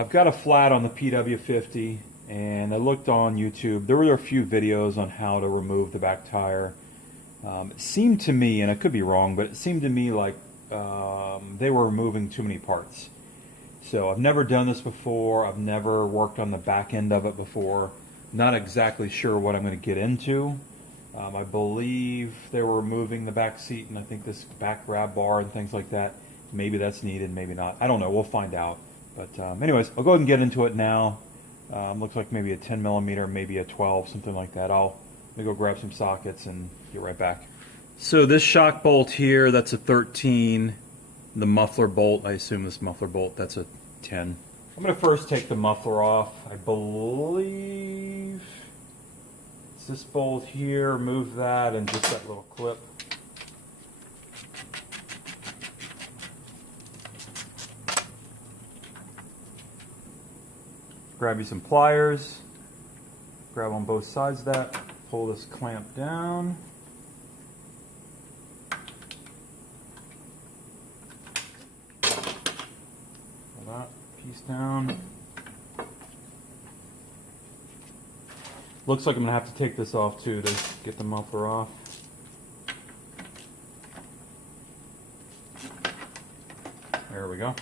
I've got a flat on the PW50, and I looked on YouTube. There were a few videos on how to remove the back tire. It seemed to me, and I could be wrong, but it seemed to me like they were removing too many parts. So I've never done this before. I've never worked on the back end of it before. Not exactly sure what I'm going to get into. I believe they were removing the back seat and I think this back grab bar and things like that. Maybe that's needed, maybe not. I don't know. We'll find out. But anyways, I'll go ahead and get into it now. Looks like maybe a 10 millimeter, maybe a 12, something like that. Let me go grab some sockets and get right back. So this shock bolt here, that's a 13. The muffler bolt, I assume this muffler bolt, that's a 10. I'm going to first take the muffler off. I believe it's this bolt here. Remove that and just that little clip. Grab you some pliers. Grab on both sides of that. Pull this clamp down. Pull that piece down. Looks like I'm going to have to take this off too to get the muffler off. There we go.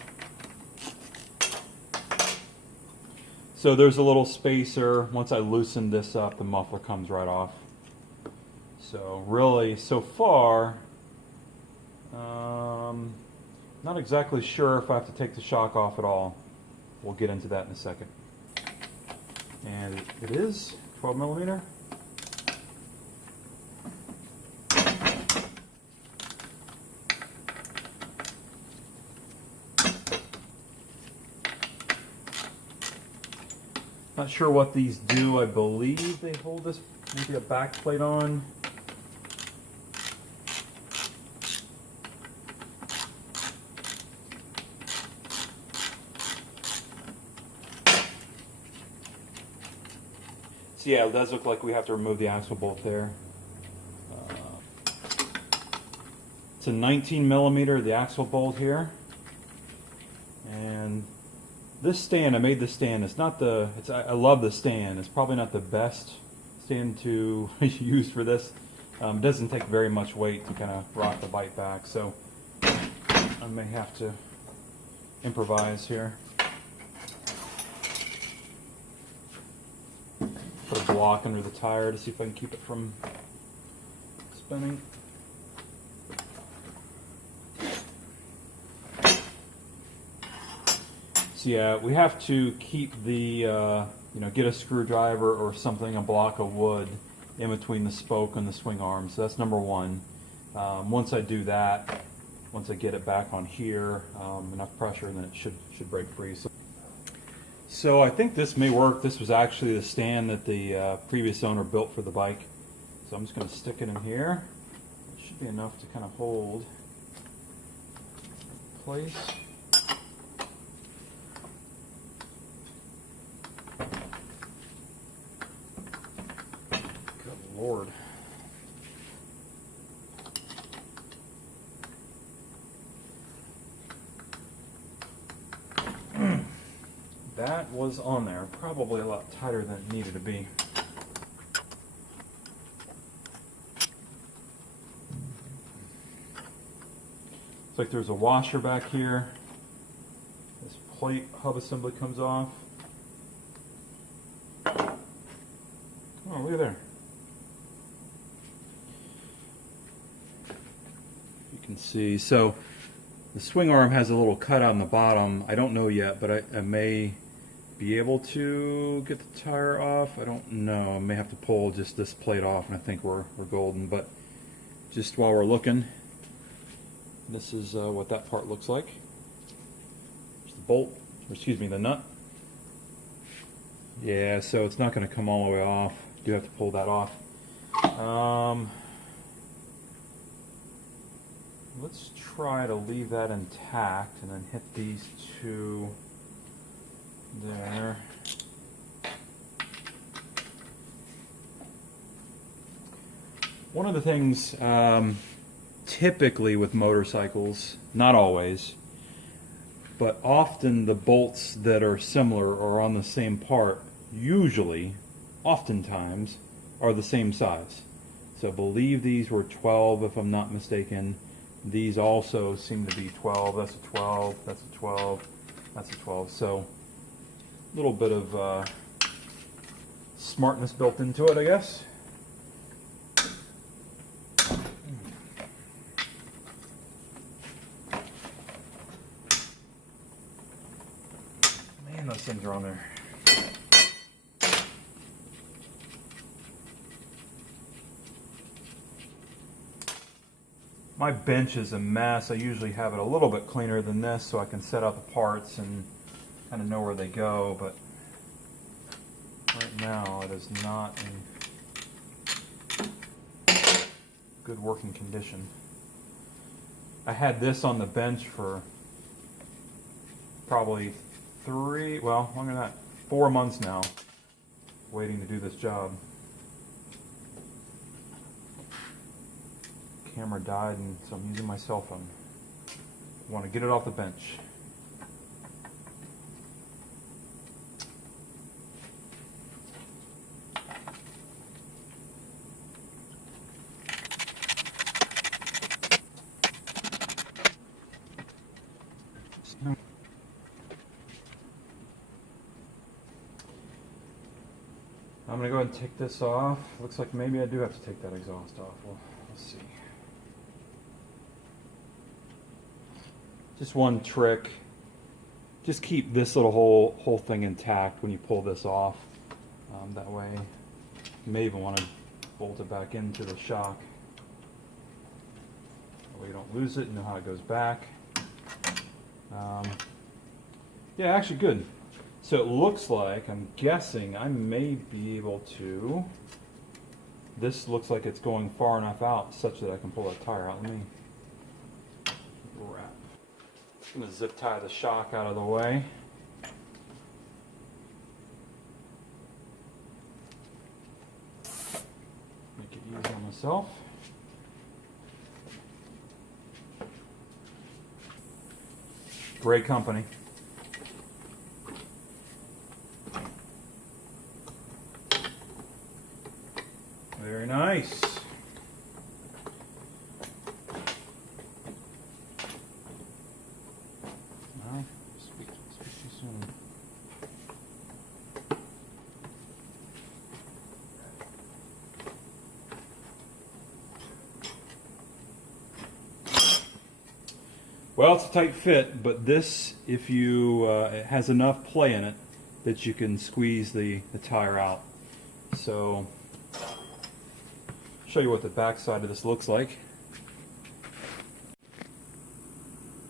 So there's a little spacer. Once I loosen this up, the muffler comes right off. So really, so far, not exactly sure if I have to take the shock off at all. We'll get into that in a second. And it is 12 millimeter. Not sure what these do. I believe they hold this, maybe a back plate on. So yeah, it does look like we have to remove the axle bolt there. It's a 19 millimeter, the axle bolt here. And this stand, I made this stand. It's not the. I love the stand. It's probably not the best stand to use for this. It doesn't take very much weight to kind of rock the bike back, so I may have to improvise here. Put a block under the tire to see if I can keep it from spinning. Yeah, we have to keep the, get a screwdriver or something, a block of wood in between the spoke and the swing arm. So that's number one. Once I do that, once I get it back on here, enough pressure, then it should break free. So I think this may work. This was actually the stand that the previous owner built for the bike. So I'm just going to stick it in here. It should be enough to kind of hold in place. Lord. That was on there, probably a lot tighter than it needed to be. Looks like there's a washer back here. This plate hub assembly comes off. Oh, look at there. You can see, so the swing arm has a little cut on the bottom. I don't know yet, but I may be able to get the tire off. I don't know. I may have to pull just this plate off, and I think we're golden. But just while we're looking, this is what that part looks like. There's the bolt, or excuse me, the nut. Yeah, so it's not going to come all the way off. Do have to pull that off. Let's try to leave that intact and then hit these two there. One of the things typically with motorcycles, not always, but often the bolts that are similar or on the same part usually, oftentimes, are the same size. So I believe these were 12 if I'm not mistaken. These also seem to be 12. That's a 12, that's a 12, that's a 12. So a little bit of smartness built into it, I guess. Man, those things are on there. My bench is a mess. I usually have it a little bit cleaner than this so I can set out the parts and kind of know where they go, but right now it is not in good working condition. I had this on the bench for probably longer than that, 4 months now, waiting to do this job. Camera died, and so I'm using my cell phone. I want to get it off the bench. I'm going to go ahead and take this off. Looks like maybe I do have to take that exhaust off. Well, let's see. Just one trick. Just keep this little whole thing intact when you pull this off. That way, you may even want to bolt it back into the shock. That way you don't lose it. You know how it goes back. Yeah, actually good. So it looks like, I'm guessing, I may be able to, this looks like it's going far enough out such that I can pull that tire out. Let me wrap. I'm going to zip tie the shock out of the way. Make it easy on myself. Great company. Very nice. Well, speak too soon. Well, it's a tight fit, but this, if you, it has enough play in it that you can squeeze the tire out. So, show you what the back side of this looks like.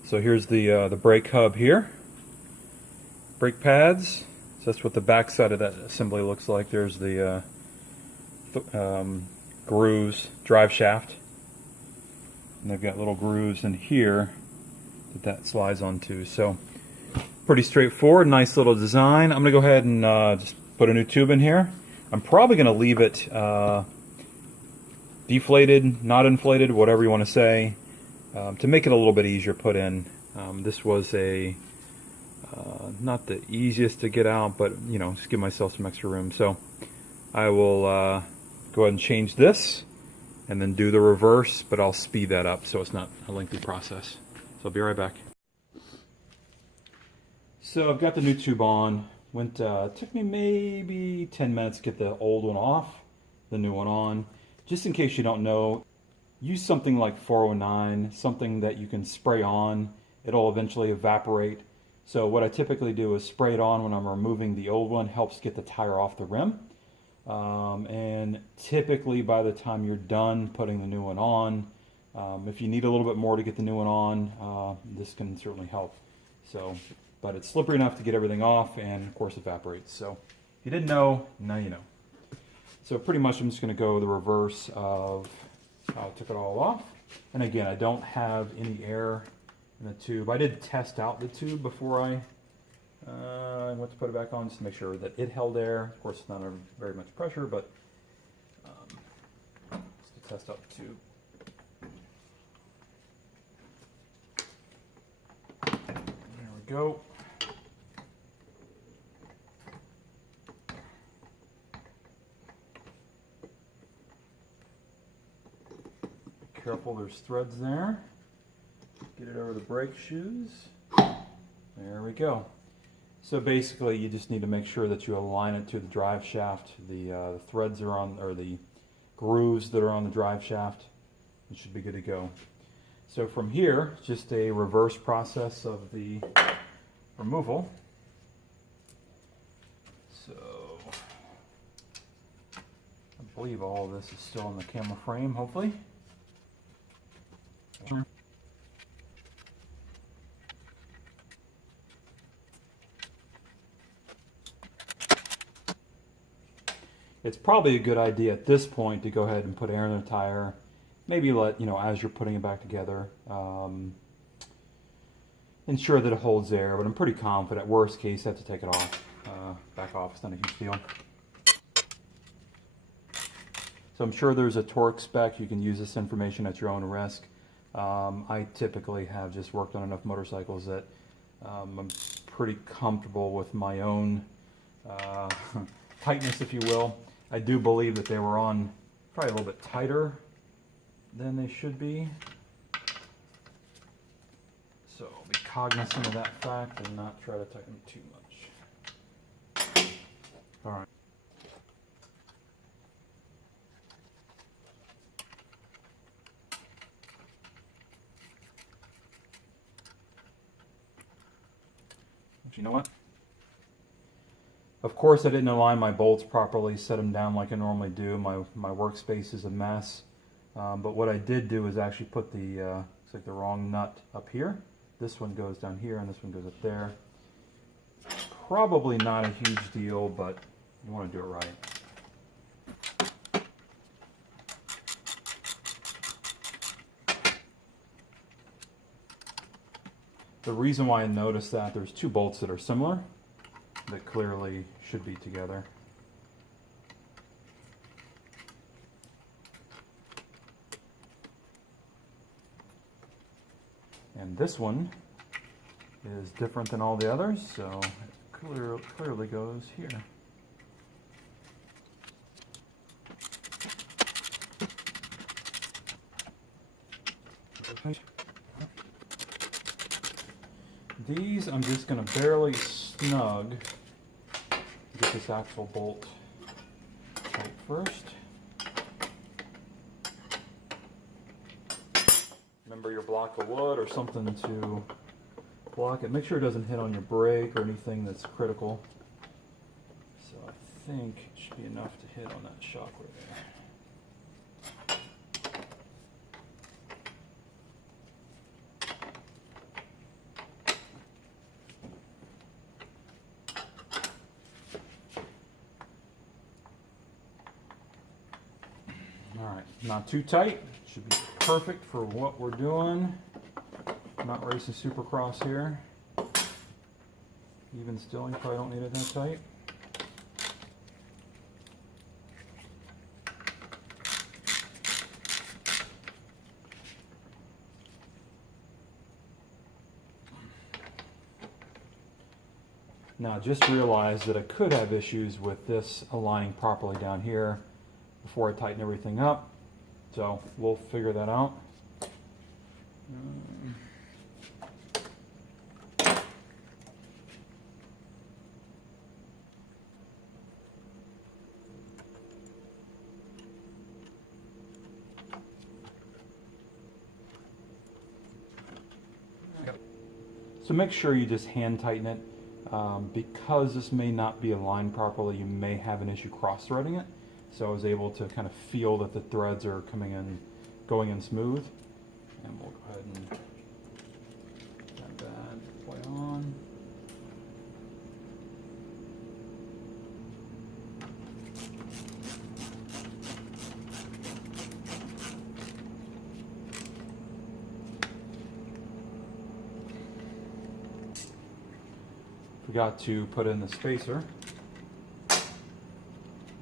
So here's the brake hub here, brake pads. So that's what the back side of that assembly looks like. There's the grooves, drive shaft, and they've got little grooves in here that slides onto. So pretty straightforward, nice little design. I'm gonna go ahead and just put a new tube in here. I'm probably gonna leave it deflated, not inflated, whatever you want to say, to make it a little bit easier to put in. This was not the easiest to get out, but you know, just give myself some extra room. So I will go ahead and change this and then do the reverse, but I'll speed that up so it's not a lengthy process. So I'll be right back. So I've got the new tube on. Took me maybe 10 minutes to get the old one off, the new one on. Just in case you don't know, use something like 409, something that you can spray on. It'll eventually evaporate. So what I typically do is spray it on when I'm removing the old one, helps get the tire off the rim. And typically by the time you're done putting the new one on, if you need a little bit more to get the new one on, this can certainly help. So, but it's slippery enough to get everything off and of course evaporates. So if you didn't know, now you know. So pretty much I'm just going to go the reverse of how I took it all off. And again, I don't have any air in the tube. I did test out the tube before I went to put it back on just to make sure that it held air. Of course, it's not under very much pressure, but just to test out the tube. There we go. Be careful, there's threads there. Get it over the brake shoes. There we go. So basically, you just need to make sure that you align it to the drive shaft. The threads are on, or the grooves that are on the drive shaft. It should be good to go. So from here, just a reverse process of the removal. So I believe all of this is still in the camera frame, hopefully. It's probably a good idea at this point to go ahead and put air in the tire. Maybe let, as you're putting it back together, ensure that it holds air, but I'm pretty confident. Worst case, I have to take it off, back off. It's not a huge deal. So I'm sure there's a torque spec. You can use this information at your own risk. I typically have just worked on enough motorcycles that I'm pretty comfortable with my own tightness, if you will. I do believe that they were on probably a little bit tighter than they should be. So be cognizant of that fact and not try to tighten them too much. All right. You know what? Of course, I didn't align my bolts properly, set them down like I normally do. My workspace is a mess. But what I did do is actually put the, looks like the wrong nut up here. This one goes down here and this one goes up there. Probably not a huge deal, but you want to do it right. The reason why I noticed that, there's two bolts that are similar that clearly should be together. And this one is different than all the others, so it clearly goes here. These I'm just going to barely snug to get this actual bolt tight first. Remember your block of wood or something to block it. Make sure it doesn't hit on your brake or anything that's critical. So I think it should be enough to hit on that shock right there. Alright, not too tight. Should be perfect for what we're doing. Not racing supercross here. Even still, you probably don't need it that tight. Now just realize that I could have issues with this aligning properly down here before I tighten everything up. So we'll figure that out. So make sure you just hand tighten it. Because this may not be aligned properly, you may have an issue cross-threading it. So I was able to kind of feel that the threads are going in smooth. And we'll go ahead and have that play on. Forgot to put in the spacer.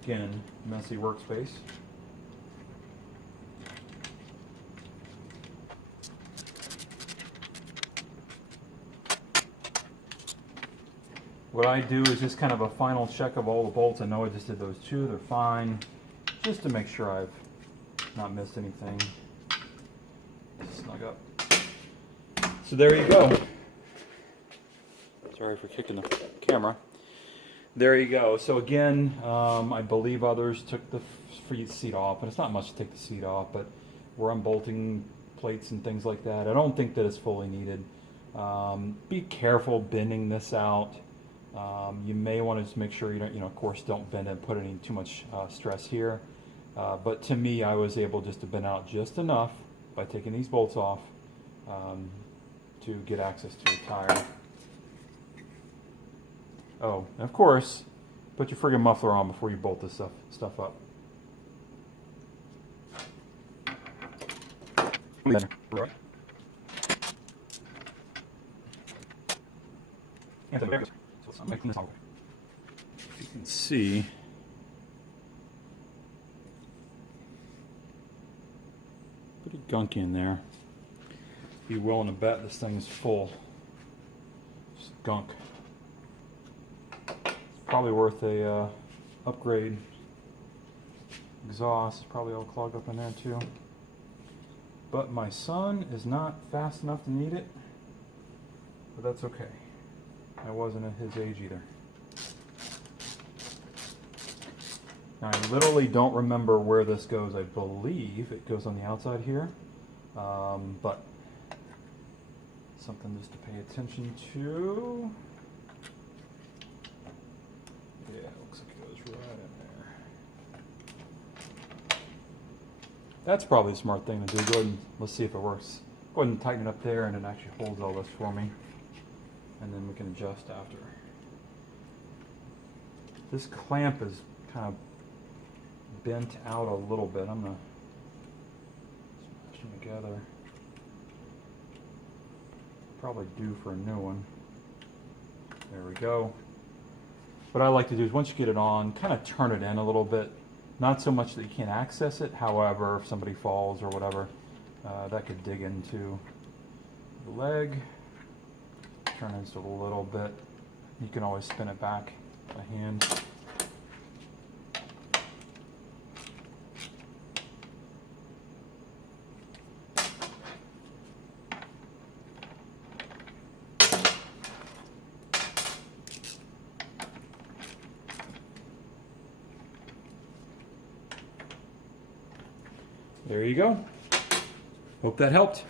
Again, messy workspace. what I do is just kind of a final check of all the bolts. I know I just did those two, they're fine. Just to make sure I've not missed anything. Snug up. So there you go. Sorry for kicking the camera. There you go. So again, I believe others took the seat off, and it's not much to take the seat off, but we're unbolting plates and things like that. I don't think that it's fully needed. Be careful bending this out. You may want to just make sure you don't, of course, don't bend and put any too much stress here. But to me, I was able just to bend out just enough by taking these bolts off to get access to the tire. Oh, and of course, put your friggin' muffler on before you bolt this stuff up. Right. You can see, pretty gunky in there. Be willing to bet this thing's full. Just gunk. It's probably worth a upgrade. Exhaust is probably all clogged up in there too. But my son is not fast enough to need it, but that's okay. I wasn't at his age either. Now, I literally don't remember where this goes. I believe it goes on the outside here, but something just to pay attention to. Yeah, it looks like it goes right in there. That's probably a smart thing to do. Go ahead and let's see if it works. Go ahead and tighten it up there, and it actually holds all this for me. And then we can adjust after. This clamp is kind of bent out a little bit. I'm going to smash them together. Probably due for a new one. There we go. What I like to do is once you get it on, kind of turn it in a little bit. Not so much that you can't access it. However, if somebody falls or whatever, that could dig into the leg. Turn it just a little bit. You can always spin it back by hand. There you go. Hope that helped.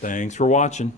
Thanks for watching.